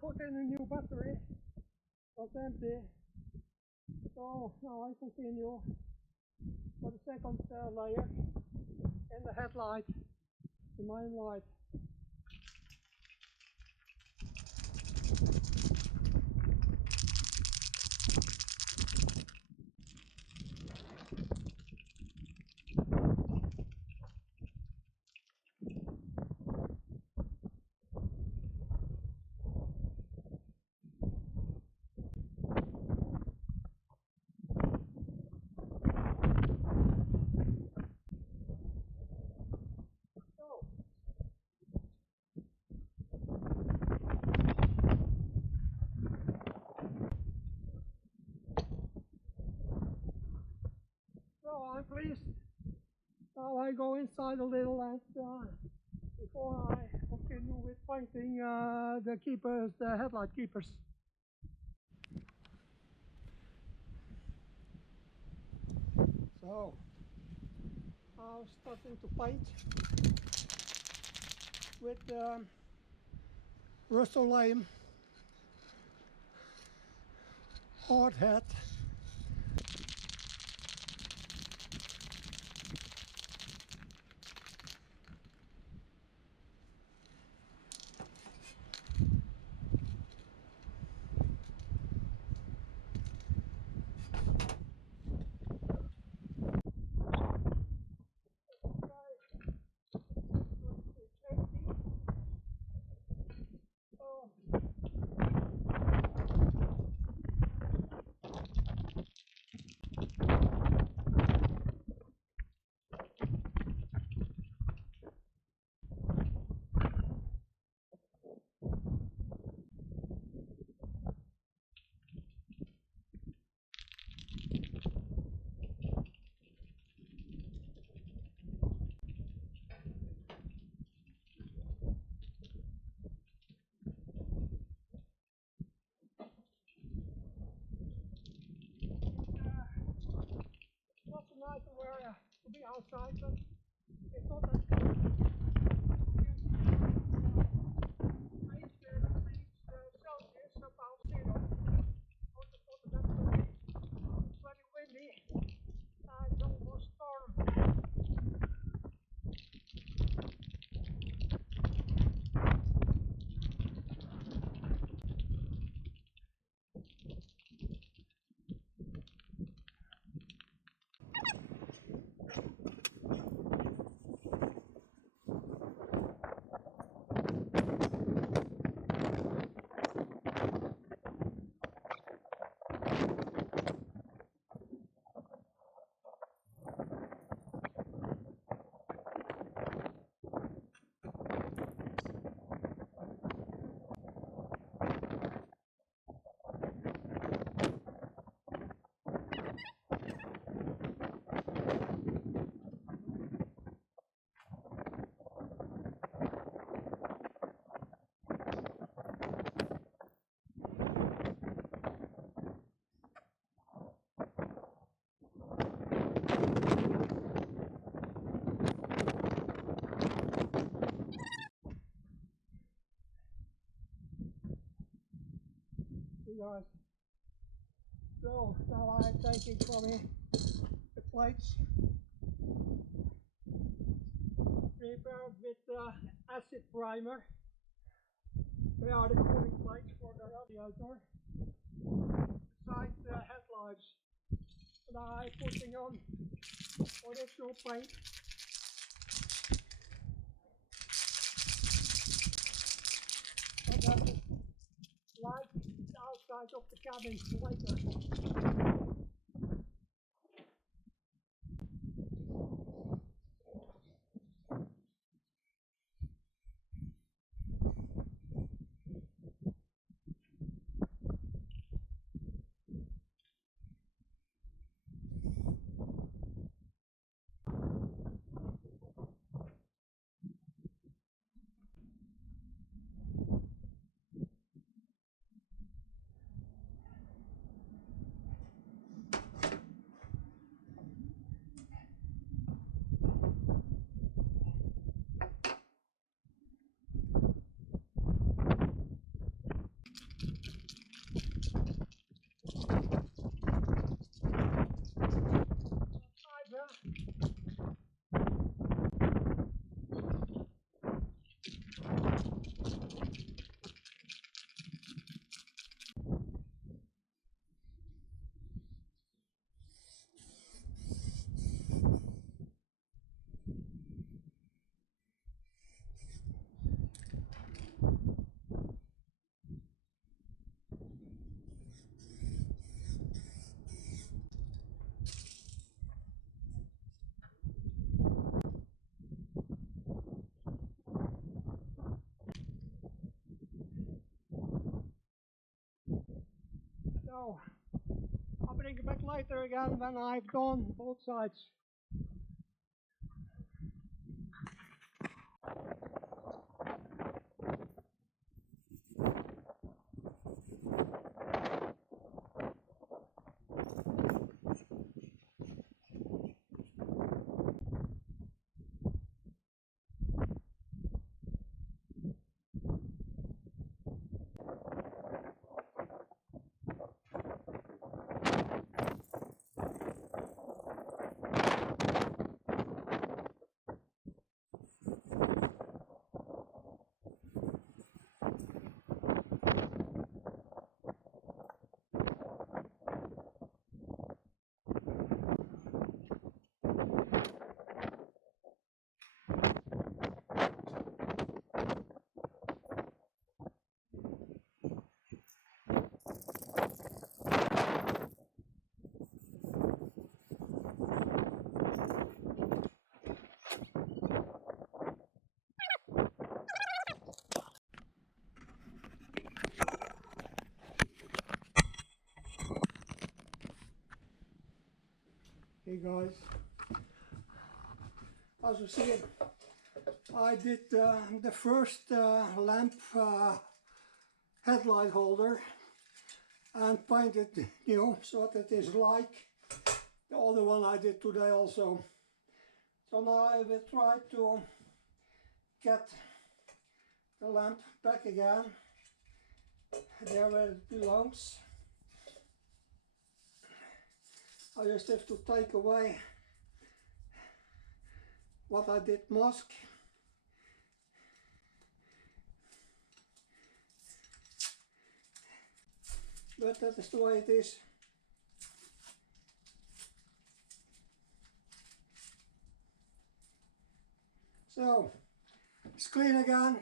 put in a new battery. It was empty. So now I continue for the second layer in the headlight, the main light. So I'm pleased. Now I go inside a little and before I continue with painting the keepers, the headlight keepers. So I'm starting to paint with Rust-Oleum hard hat. Not a nice area to be outside, but it's not that cold. Celsius about zero. It's very windy and almost storm. Guys. So now I'm taking probably the plates prepared with acid primer. They are the cooling plates for the radiator. Beside the headlights. And I'm putting on original paint. And then light the outside of the cabin later. So I'll bring it back later again when I've done both sides. Hey guys, as you see, I did the first lamp headlight holder and painted new so that it is like the other one I did today also. So now I will try to get the lamp back again there where it belongs. I just have to take away what I did mask. But that is the way it is. So it's clean again.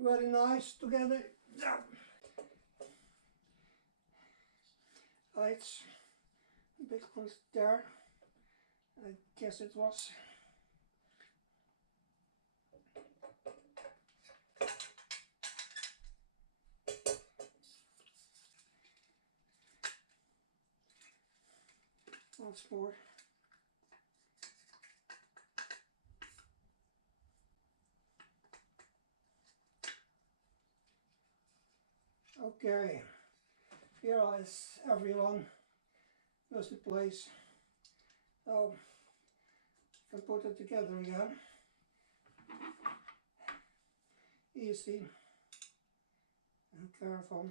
Very nice together. It's big ones there. I guess it was. Once more. Okay, here is everyone was the place. So I can put it together again. Easy and careful.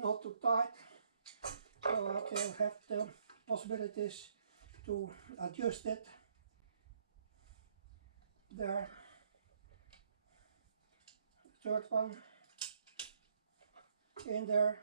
Not too tight, so I will have the possibilities to adjust it. There, third one in there.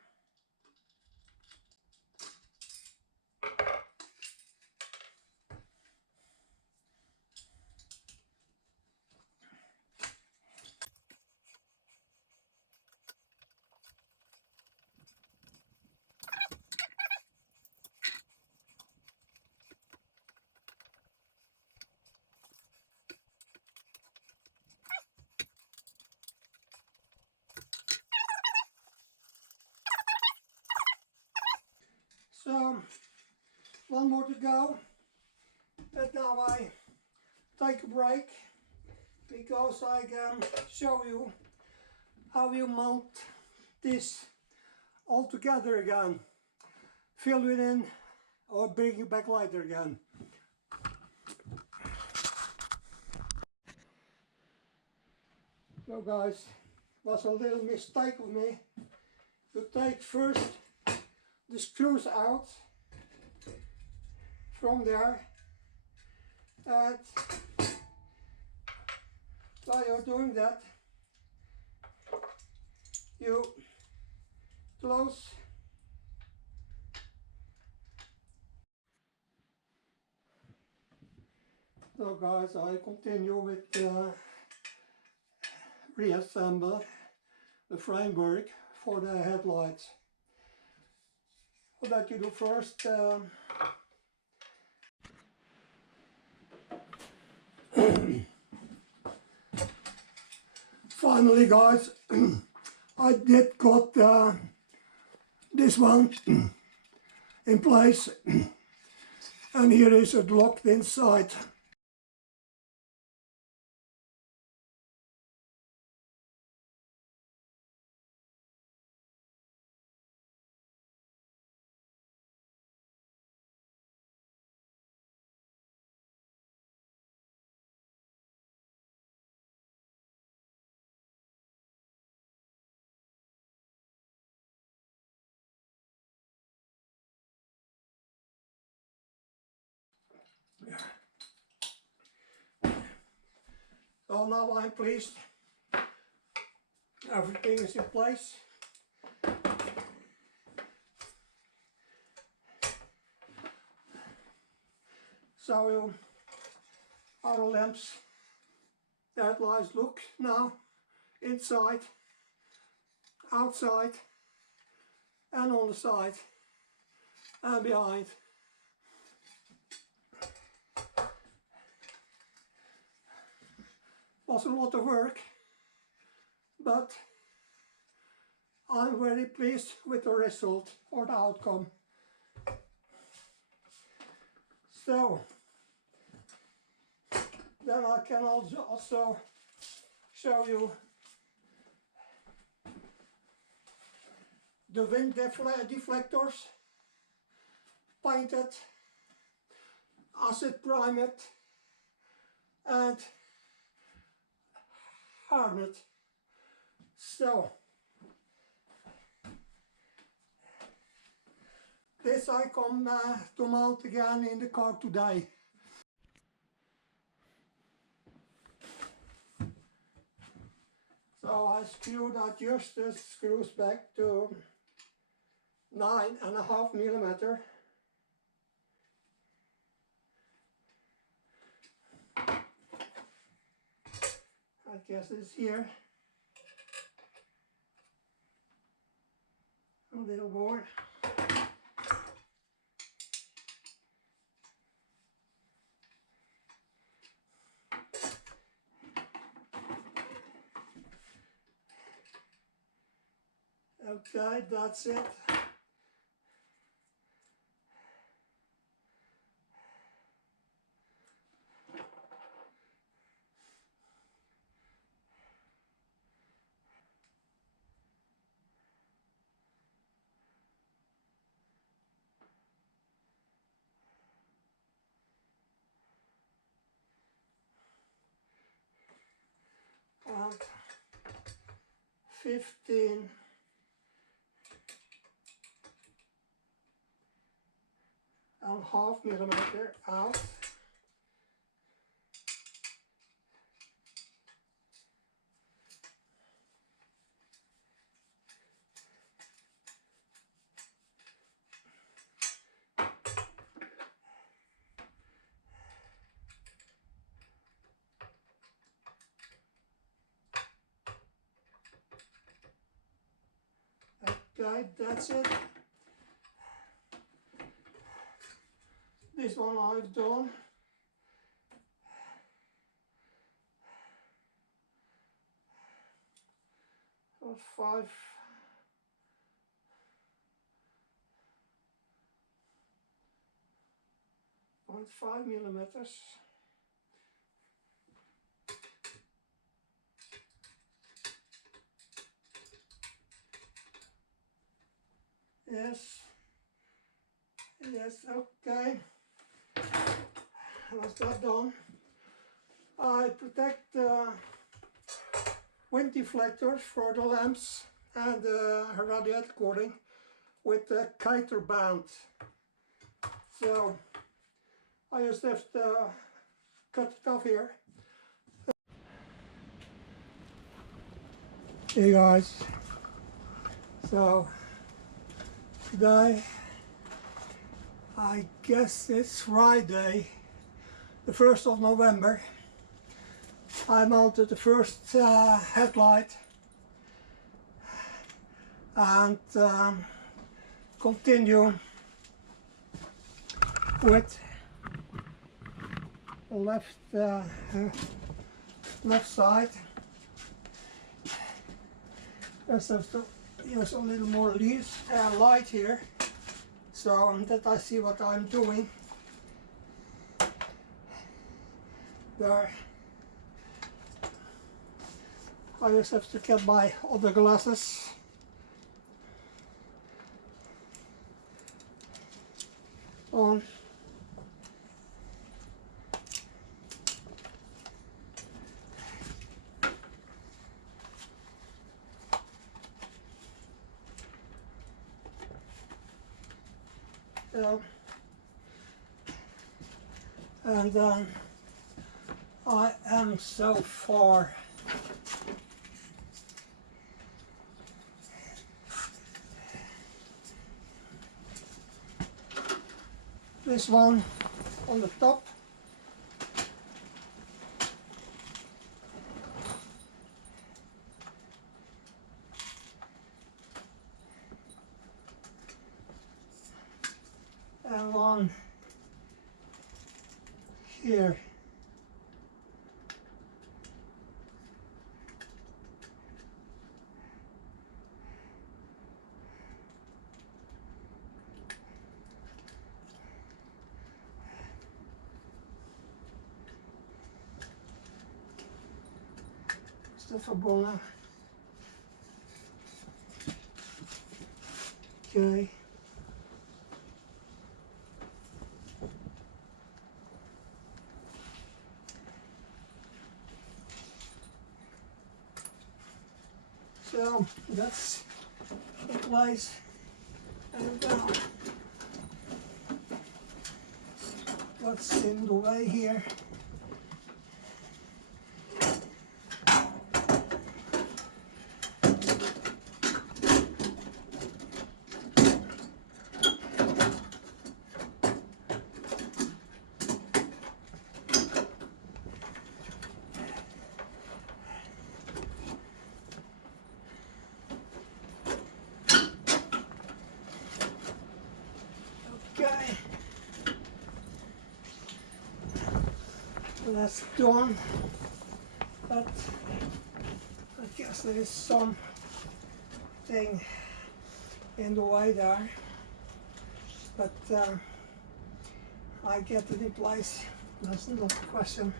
So one more to go, but now I take a break because I can show you how you mount this all together again. Fill it in or bring it back later again. So guys, was a little mistake of me to take first the screws out from there and While you're doing that, you close so guys, I continue with reassemble the framework for the headlights. What that you do first, finally guys, I did got this one in place, and here is it locked inside. So now I'm pleased. Everything is in place. So you how the lamps, headlights look now, inside, outside, and on the side, and behind. Was a lot of work, but I'm very pleased with the result or the outcome. So then I can also show you the wind deflectors, painted, acid primed, and hardened. So this I come to mount again in the car today. So I adjust the screws back to 9.5 millimeter. I guess it's here. A little more. Okay, that's it. And 15.5 millimeter out. Okay, that's it. This one I've done. About 5.5 millimeters. Yes. Yes, okay. That's that done. I protect the wind deflectors for the lamps and the radiator cooling with a kiter band. So I just have to cut it off here. Hey guys, so today I guess it's Friday, the 1st of November. I mounted the first headlight and continue with the left side. Just have to use a little more light here, so that I see what I'm doing. There. I just have to get my other glasses. On. And then I am so far this one on the top, and one here. Verbonden. Okay. So that's the place, and what's in the way here? Okay, that's done, but I guess there is something in the way there, but I get it in place, that's not the question.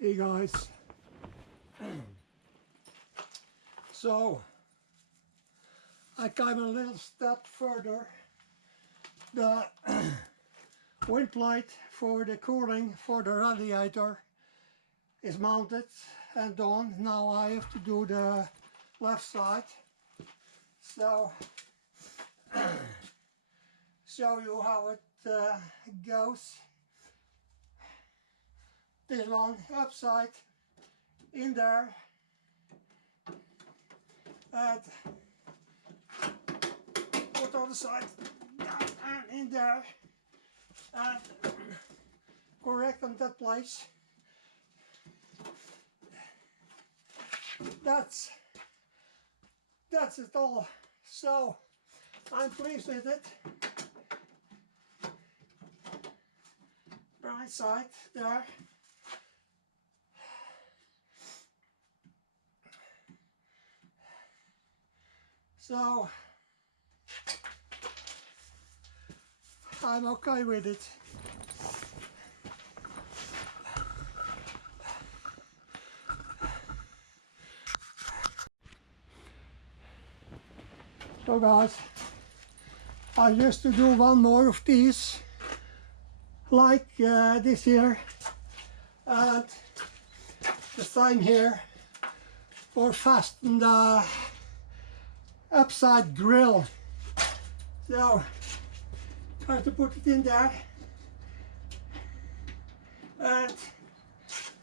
Hey guys, so I came a little step further. The wind plate for the cooling for the radiator is mounted and done. Now I have to do the left side. So show you how it goes. This one upside in there, and put on the side down and in there, and correct on that place. That's it all. So I'm pleased with it. Right side there. So I'm okay with it. So guys, I used to do one more of these like this here, and the same here for fasten the upside grill. So try to put it in there, and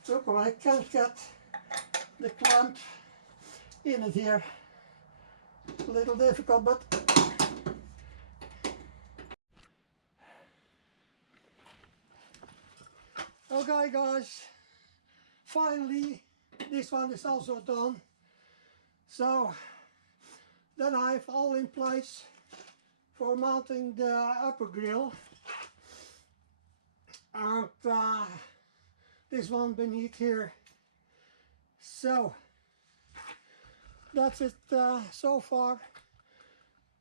look, I can't get the clamp in it here. A little difficult, but okay guys, finally this one is also done. So then I have all in place for mounting the upper grill, and this one beneath here. So that's it so far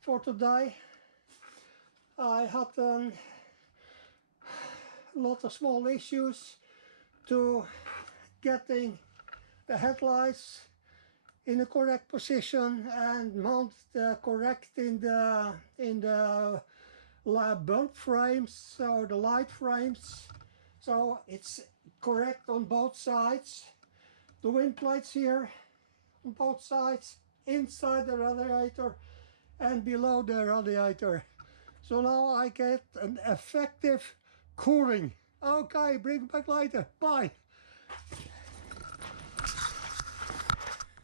for today. I had a lot of small issues to getting the headlights in the correct position and mount correct in the bulb frames or the light frames, so it's correct on both sides. The wind plates here on both sides, inside the radiator and below the radiator. So now I get an effective cooling. Okay, bring it back later. Bye.